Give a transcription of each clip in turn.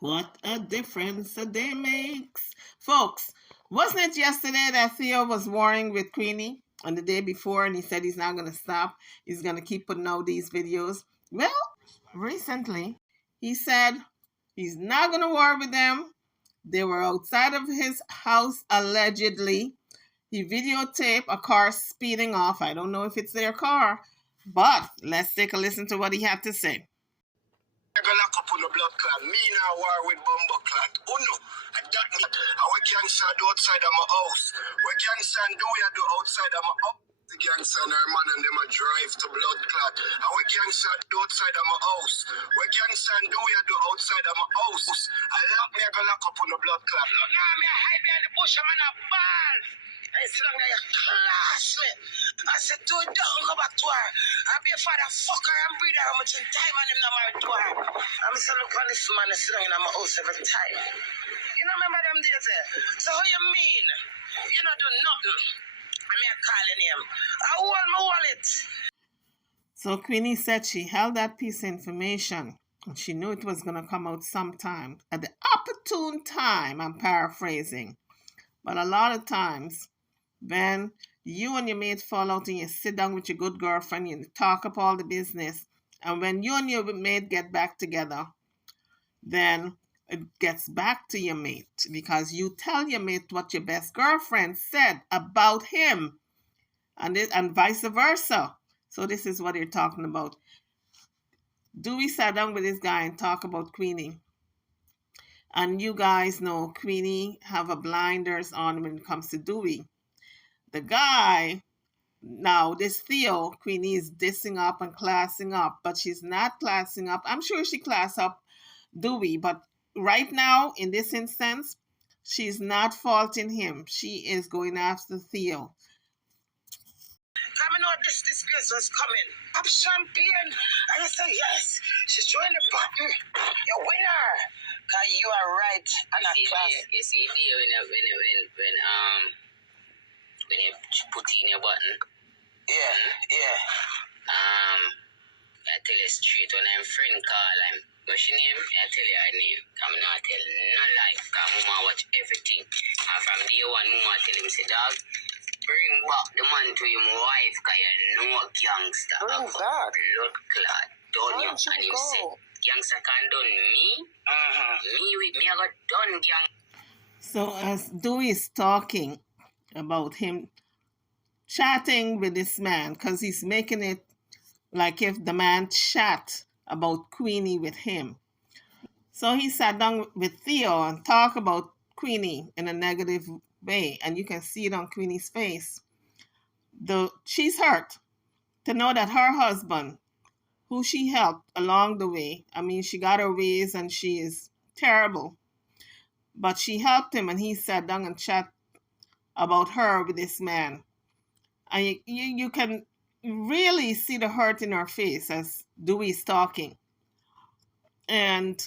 What a difference a day makes. Folks, wasn't it yesterday that Theo was warring with Queenie on the day before and he said he's not going to stop? He's going to keep putting out these videos. Well, recently he said he's not going to war with them. They were outside of his house allegedly. He videotaped a car speeding off. I don't know if it's their car, but let's take a listen to what he had to say. I'm gonna lock up on the blood clot. Me now war with bumbo clot. Oh no, and that me. Our gangster do outside of my house. What gangster do we do outside of my house? The gangster and our man and them a drive to blood clot. Our gangster do outside of my house. What gangster do we do outside of my house? I lock me, I gonna lock up on the blood clot. Look now, me I hide behind the bush, I'm in a ball. I sit down there, class me. I said, do it down, go back to her. I'll be a father, fucker, and breeder. How much in time and him not married to her. I'm saying, look on this man, I sit down in my house every time. You know, remember them days there? So how you mean? You not do nothing. I mean, calling him. I hold my wallet. So Queenie said she held that piece of information and she knew it was going to come out sometime at the opportune time. I'm paraphrasing. But a lot of times, when you and your mate fall out and you sit down with your good girlfriend, you talk up all the business, and when you and your mate get back together, then it gets back to your mate because you tell your mate what your best girlfriend said about him, and vice versa. So this is what you're talking about. Dewey sat down with this guy and talked about Queenie. And you guys know Queenie have a blinders on when it comes to Dewey. The guy, now this Theo, Queenie is dissing up and classing up, but she's not classing up. I'm sure she class up Dewey, but right now, in this instance, she's not faulting him. She is going after Theo. Coming out this place was coming. Up champagne. And I said, yes, she's throwing the button. You're winner. Because you are right. And You see, Theo, when you put in your button. Yeah, yeah. I tell you straight, when I'm friend call him, what's your name? I tell you her name. I'm not tell no lie. Because Mama watch everything. And from day one, Mama tell him, say, dog, bring back the man to your wife, because you know gangster. Bring back? Blood clot. Done you. And him say, gangster can done me. Me with me, I got done gang. So as Dewey is talking about him chatting with this man, because he's making it like if the man chat about Queenie with him. So he sat down with Theo and talked about Queenie in a negative way, and you can see it on Queenie's face. She's hurt to know that her husband, who she helped along the way, I mean, she got her ways and she is terrible, but she helped him and he sat down and chat about her with this man. And you can really see the hurt in her face as Dewey's talking. And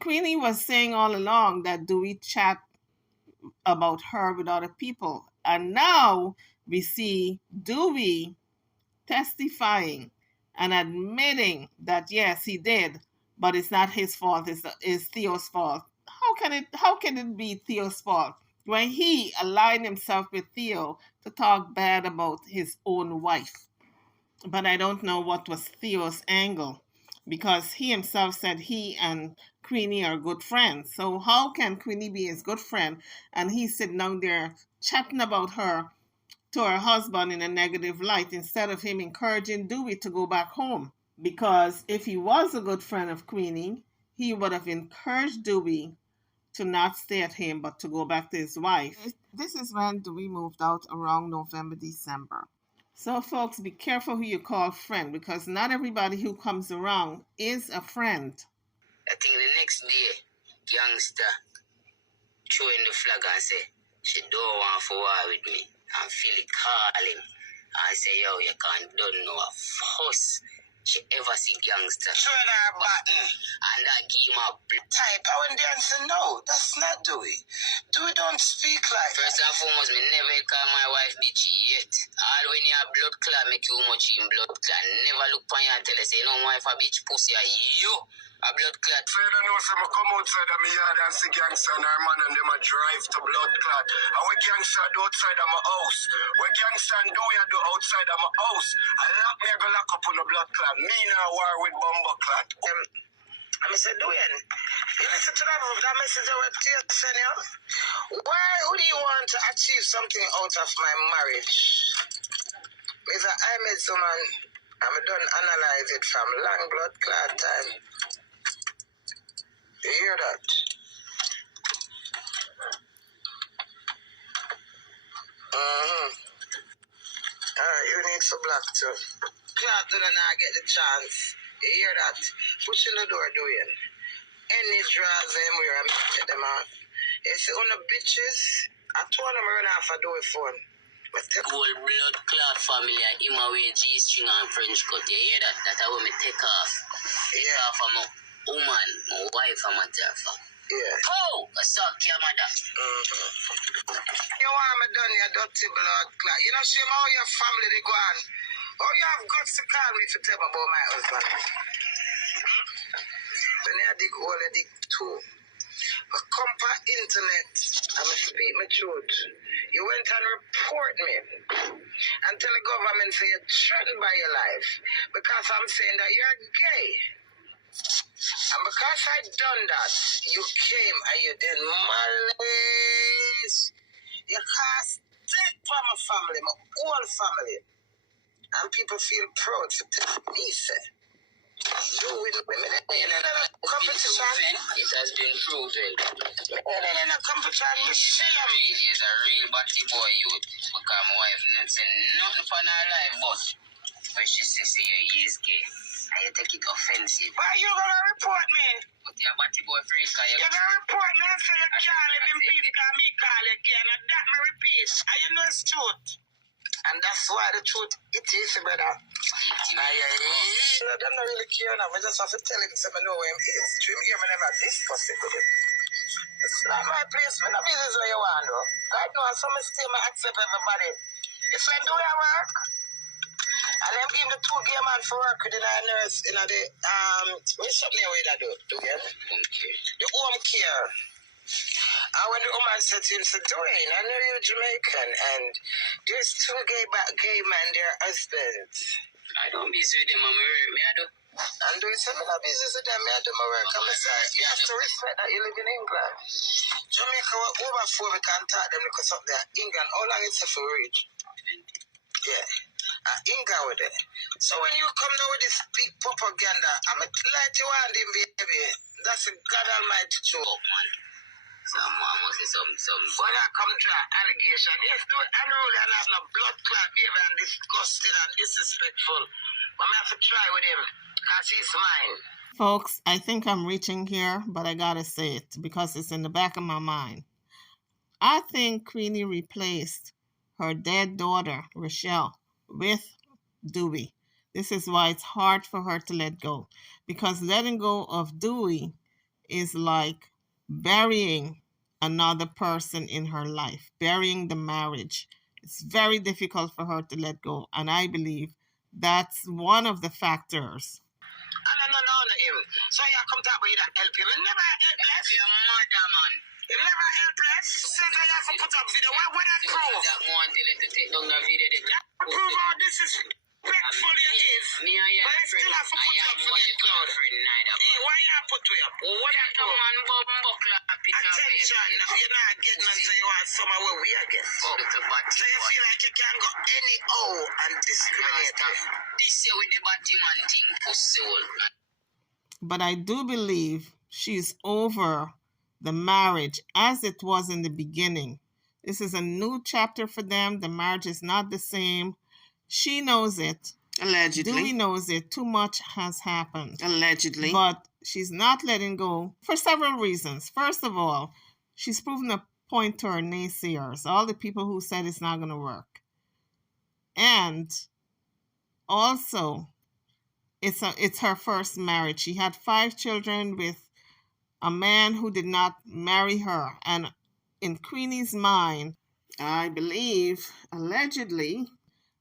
Queenie was saying all along that Dewey chat about her with other people. And now we see Dewey testifying and admitting that yes, he did, but it's not his fault, it's Theo's fault. How can it be Theo's fault when he aligned himself with Theo to talk bad about his own wife? But I don't know what was Theo's angle, because he himself said he and Queenie are good friends. So how can Queenie be his good friend and he's sitting down there chatting about her to her husband in a negative light instead of him encouraging Dewey to go back home? Because if he was a good friend of Queenie, he would have encouraged Dewey to not stay at home but to go back to his wife. This is when Dewey moved out around November, December. So folks, be careful who you call friend, because not everybody who comes around is a friend. I think the next day, youngster throwing the flag and say, she don't want for war with me. And Philly calling and say, yo, you don't know a fuss she ever see gangster. Throwing her button. And that give him a type. I went there and said, no, that's not Dewey. Dewey don't speak like First and foremost, me never call my wife bitch yet. All when you have blood clot, make you much in blood clot. Never look on you and tell her, say, no, wife a bitch pussy are you. A blood clot. So you don't know, so I come outside of my yard and see gangster and her man and them a drive to blood clot. And we gangster do outside of my house. We gangster and do you do outside of my house. I lock me, I go lock up on the blood clot. Me now war with bumbo clot. I said, Dewey, you listen to that message I went to you, Theo. Why would you want to achieve something out of my marriage? Because I met someone, I'm done analyze it from long blood clot time. You hear that? Alright, you need some black too. Clot do not get the chance. You hear that? Push in the door, Dewey. Any draws them where I'm get them out. You see, on the bitches, I told them run off a Dewey phone. Whole blood clot family, him away G-string and French cut. You hear that? That's how me take off. Take off of my woman, my wife, and my daughter. Yeah. Oh, I suck your mother. You want me done your dirty blood clot. You know, shame how your family they go on. Oh, you have guts to call me to tell me about my husband. When I dig all I dig too. I come for internet. I'm speak my truth. You went and report me and tell the government say you're threatened by your life because I'm saying that you're gay. And because I done that, you came and you did malice. You cast death for my family, my whole family. And people feel proud to tell me, say, you with women in a competition. It has been proven. In a competition, you shame. He's a real batty boy youth. Because my wife not say nothing for her life, but when she says he is gay, and you take it offensive. Why you gonna report me? But you're a batty boy free, because You're gonna report me and say you can't live in peace because me call you again. And that me repeat. And you know it's truth. And that's why the truth, it is, brother. Them not really care now. I just have to tell him so I know where he is. Dream here, I never discuss it with him. It's not my place, man. The business where you want, though. God knows, some still I accept everybody. If I do your work, and then give the 2 gay man for work with the nurse in the what's something away that do again? The home care. And when the woman said to him, said, Dewey, I know you're Jamaican, and there's 2 gay men, their husbands. I don't be with them, I'm me I do. And Dewey said, I'm not business with them, I do my work. I'm sorry, you have to respect that you live in England. Jamaica, over 4 we can talk them because up there. England, how long it's for reach? Yeah. Inga with it. So when you come down with this big propaganda, I'm like you want him, baby. That's a God Almighty truth. Man. Some. When I come to an allegation, yes, do it unruly and have no blood clot behavior and disgusting and disrespectful. But I have to try with him because he's mine. Folks, I think I'm reaching here, but I gotta say it because it's in the back of my mind. I think Queenie replaced her dead daughter, Rochelle, with Dewey. This is why it's hard for her to let go, because letting go of Dewey is like burying another person in her life, burying the marriage. It's very difficult for her to let go, and I believe that's one of the factors. No, him. So you come talk about you that help him. He never helpless. Your mother, man. He never helpless. Since I have to put up video, what that prove? That one till to take down the video. Prove how disrespectful you is. Me and your But still have to put up for the crowd. Why you put to up? What that prove? Attention. You're not getting until you want somewhere where we are getting. So you feel like you can go any and discriminate. This year with the Batman thing, pussy hole. But I do believe she's over the marriage as it was in the beginning. This is a new chapter for them. The marriage is not the same. She knows it. Allegedly. Dewey knows it. Too much has happened. Allegedly. But she's not letting go for several reasons. First of all, she's proven a point to her naysayers, all the people who said it's not going to work. And also, it's her first marriage. She had 5 children with a man who did not marry her. And in Queenie's mind, I believe, allegedly,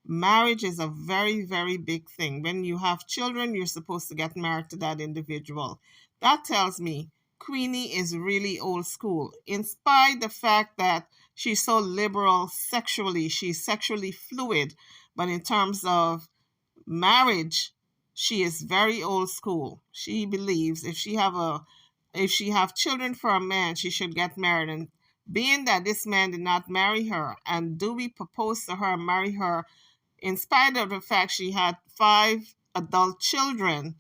marriage is a very, very big thing. When you have children, you're supposed to get married to that individual. That tells me Queenie is really old school. In spite of the fact that she's so liberal sexually, she's sexually fluid, but in terms of marriage, she is very old school. She believes if she have children for a man, she should get married. And being that this man did not marry her, and Dewey proposed to her, marry her, in spite of the fact she had 5 adult children,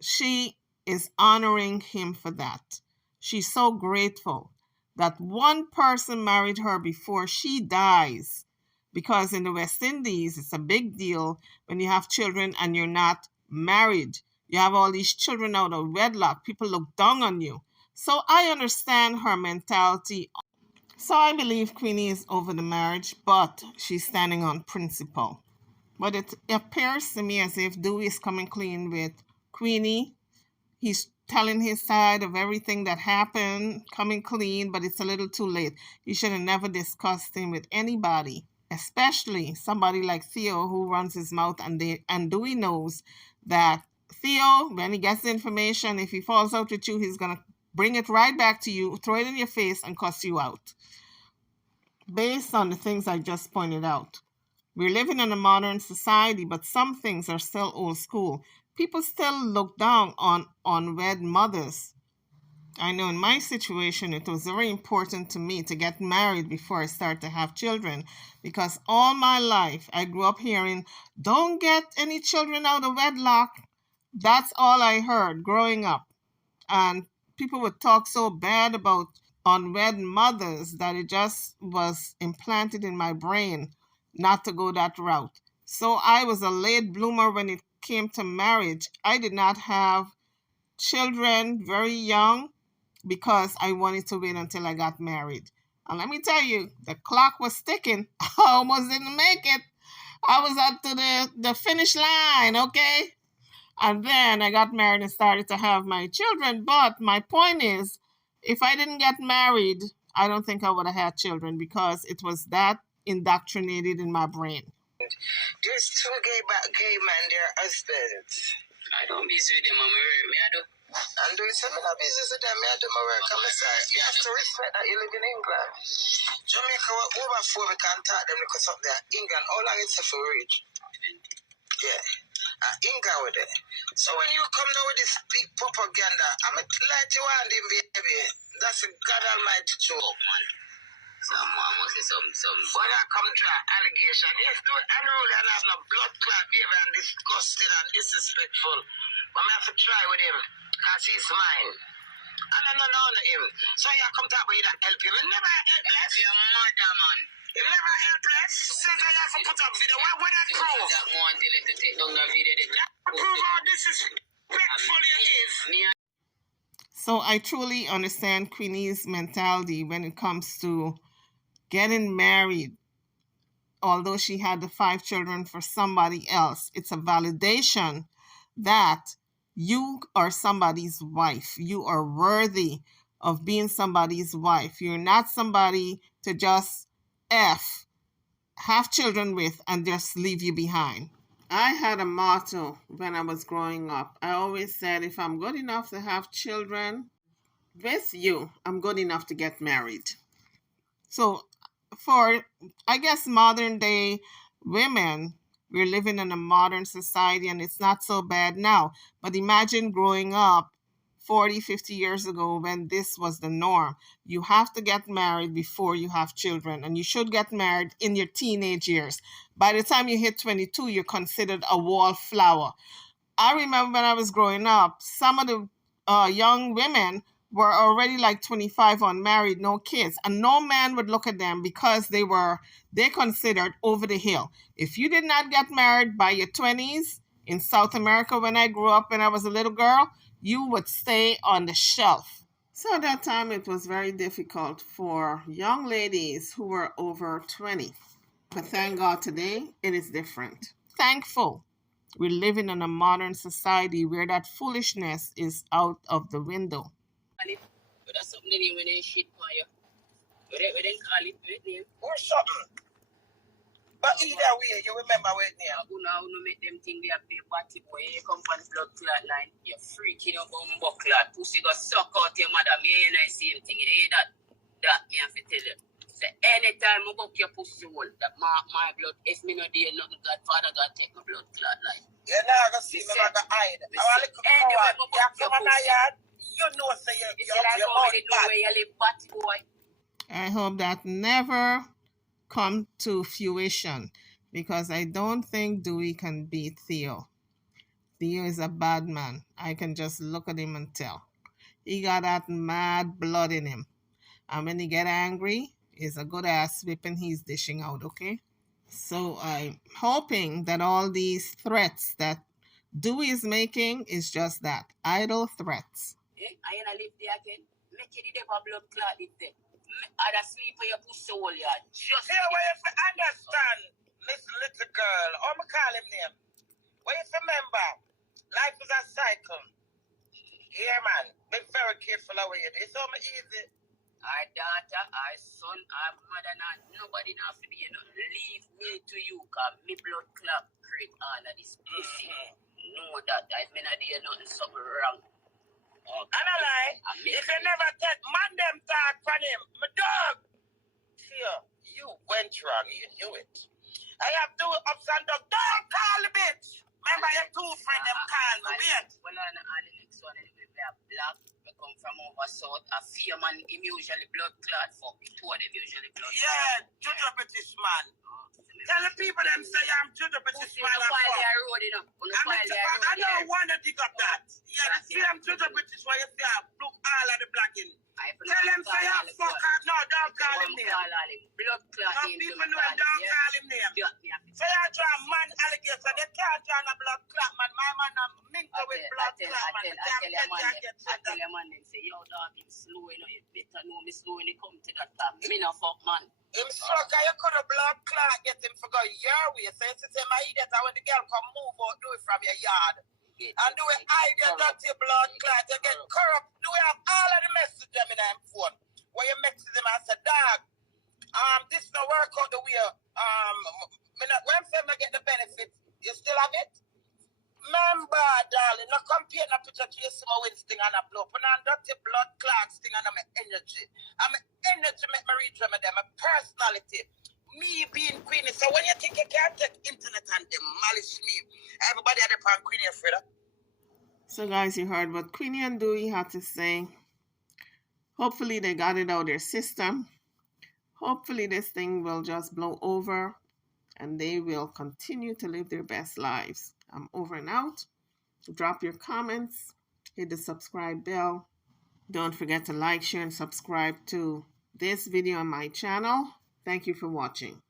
she is honoring him for that. She's so grateful that one person married her before she dies. Because in the West Indies, it's a big deal when you have children and you're not married. You have all these children out of wedlock. People look down on you. So I understand her mentality. So I believe Queenie is over the marriage, but she's standing on principle. But it appears to me as if Dewey is coming clean with Queenie. He's telling his side of everything that happened, coming clean, but it's a little too late. He should have never discussed him with anybody, especially somebody like Theo who runs his mouth, and Dewey knows that Theo, when he gets the information, if he falls out with you, he's going to bring it right back to you, throw it in your face, and cuss you out. Based on the things I just pointed out. We're living in a modern society, but some things are still old school. People still look down on unwed mothers. I know in my situation, it was very important to me to get married before I start to have children, because all my life I grew up hearing, don't get any children out of wedlock. That's all I heard growing up. And people would talk so bad about unwed mothers that it just was implanted in my brain not to go that route. So I was a late bloomer when it came to marriage. I did not have children very young because I wanted to wait until I got married. And let me tell you, the clock was ticking. I almost didn't make it. I was up to the finish line, okay? And then I got married and started to have my children. But my point is, if I didn't get married, I don't think I would have had children because it was that indoctrinated in my brain. There's two gay men, their husbands. I don't busy with them, I'm me I do. And do some of business with them, I do my work. I'm sorry. You have to respect that you live in England. Jamaica, over 4 we can talk them because up there. England, how long it's for reach? Yeah. England with it. So when you come now with this big propaganda, I'm like you want him, baby. That's a God Almighty truth. Man. When I come to an allegation, yes, do it unruly and have no blood clot behavior and disgusting and disrespectful. But I have to try with him, because he's mine. And I don't know him. So you come talk about you that help him. He never helpless. Your mother, man. He never helpless. Since I have to put up video, what would that prove? That one tell him to take down the video. That prove how disrespectful you is. So I truly understand Queenie's mentality when it comes to getting married. Although she had the 5 children for somebody else, it's a validation that you are somebody's wife. You are worthy of being somebody's wife. You're not somebody to just have children with and just leave you behind. I had a motto when I was growing up. I always said, if I'm good enough to have children with you, I'm good enough to get married. So for, I guess, modern day women, we're living in a modern society and it's not so bad now. But imagine growing up 40, 50 years ago when this was the norm. You have to get married before you have children, and you should get married in your teenage years. By the time you hit 22, you're considered a wallflower. I remember when I was growing up, some of the young women were already like 25, unmarried, no kids, and no man would look at them because they considered over the hill. If you did not get married by your 20s in South America, when I grew up, when I was a little girl, you would stay on the shelf. So at that time, it was very difficult for young ladies who were over 20. But thank God today, it is different. Thankful. We're living in a modern society where that foolishness is out of the window. But that's something when they shit on you. But they call it with name. Or something. But either way, you remember with me. Who make them think they have the body boy, you come from the blood clot line, you're freaking your bumbo clot, pussy go suck out your mother, me and I same thing, you hear that? That me have to tell you. So anytime I book your pussy hole, that my blood, if me no deal nothing, God, Father God take my blood clot line. You're not going to see me like a hide. I want to come forward. You come on my yard, you know say you're mouth bad. Where you live, body boy. I hope that never come to fruition because I don't think Dewey can beat Theo. Theo is a bad man. I can just look at him and tell. He got that mad blood in him. And when he get angry, it's a good ass whipping he's dishing out, okay? So I'm hoping that all these threats that Dewey is making is just that, idle threats. I ain't live there again. Make it a blood clot it there. I'd sleep for your pussy hole, yeah. Just here where you understand, Miss Little Girl, or me call him name. Where you remember, life is a cycle. Yeah, man. Be very careful how you do. It's so easy. Our daughter, our son, our mother, not nobody not for you know. Leave me to you, cause me blood clot create all of this pussy. Know that I mean I did nothing something wrong. And I lie, if you never take man them talk from him, my dog. Theo, you went wrong, you knew it. I have two ups and downs. Don't call the bitch. Remember your two friends them call me, wait. Well, on the next one, we are black. We come from over south. A few man, him usually blood clot fuck. Two of them usually blood clot. Yeah, Judo British man. Tell the people them say I'm Judo British man. I don't want to dig up that. Yeah, the same Judo British where you say I look all of the black in. Tell them say I'm fucker. No, don't call him name. Blood clot. Some people know him, don't call him name. Say I draw man alligator, they can't draw a blood clot man. My man a mingle with blood clot man. I tell your man, them say, yo dog, him slow, you know, you better know me slow when he come to that time. Me no fuck man. Him sucker, you could have blood clot get him for go your way. So you say my idiot, when the girl come move out, do it from your yard. And do it hide your dirty blood clot, you get corrupt. Do we have all of the messages them in them phone? Where you message them and say, dog, this no work out the way. When I'm saying I get the benefits, you still have it? Remember, darling, no compare no picture to your small wins thing and a blow. When I'm dirty blood clots thing and my energy. And my energy make me reach them, my personality. Me being Queenie. So when you think you can't take internet and demolish me, everybody had the pan Queenie afraid of. So guys, you heard what Queenie and Dewey had to say. Hopefully they got it out of their system. Hopefully this thing will just blow over and they will continue to live their best lives. I'm over and out. Drop your comments. Hit the subscribe bell. Don't forget to like, share, and subscribe to this video on my channel. Thank you for watching.